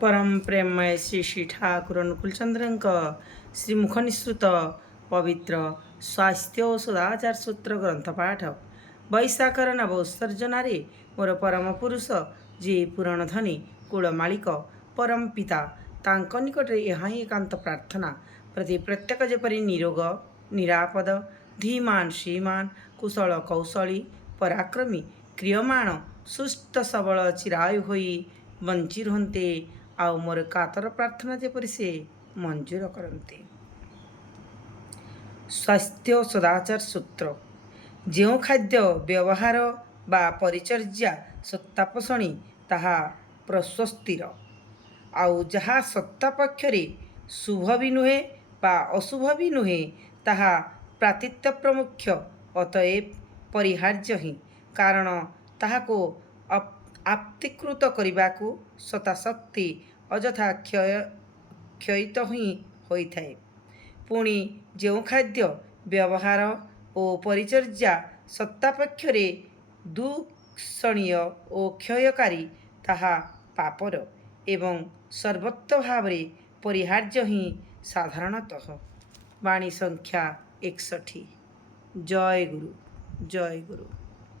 परम प्रेममय श्री श्री ठाकुर अनुकूलचंद्र श्रीमुख निःसृत पवित्र स्वास्थ्य और सदाचार सूत्र ग्रंथपाठ वैशाखर नवोत्सर्जनारे मोर परम पुरुष जे पुराण धनी कूलमालिक परम पिता तांक निकट यह ही एकांत प्रार्थना प्रति प्रत्येक जेपरी निरोग निरापद धीमान श्रीमान कुशल कौशली पराक्रमी क्रियमाण सुस्थ सबल चिरायु होई बंची रुहंते आउ मोर कातर प्रार्थना जेपरी से मंजूर करते। स्वास्थ्य सदाचार सूत्र जो खाद्य व्यवहार बा परिचर्या सत्ता पोषणी ताहा प्रशस्तिर आउ जहा सत्ता पक्षरे शुभ भी नुहे बा अशुभ भी नुहे ताहा प्रातित्य प्रमुख्य अतएव परिहार्य ही कारण ताहाको आप्तिकृत करने सताशक्ति अजथा क्षयित ही होता है। पुणी जो खाद्य व्यवहार और परिचर्या सत्तापक्षरे दूषणीय और क्षयकारी ताहा पापर एवं सर्वत्र भाव परिहार्य ही साधारणतः। वाणी संख्या 61। जय गुरु जय गुरु।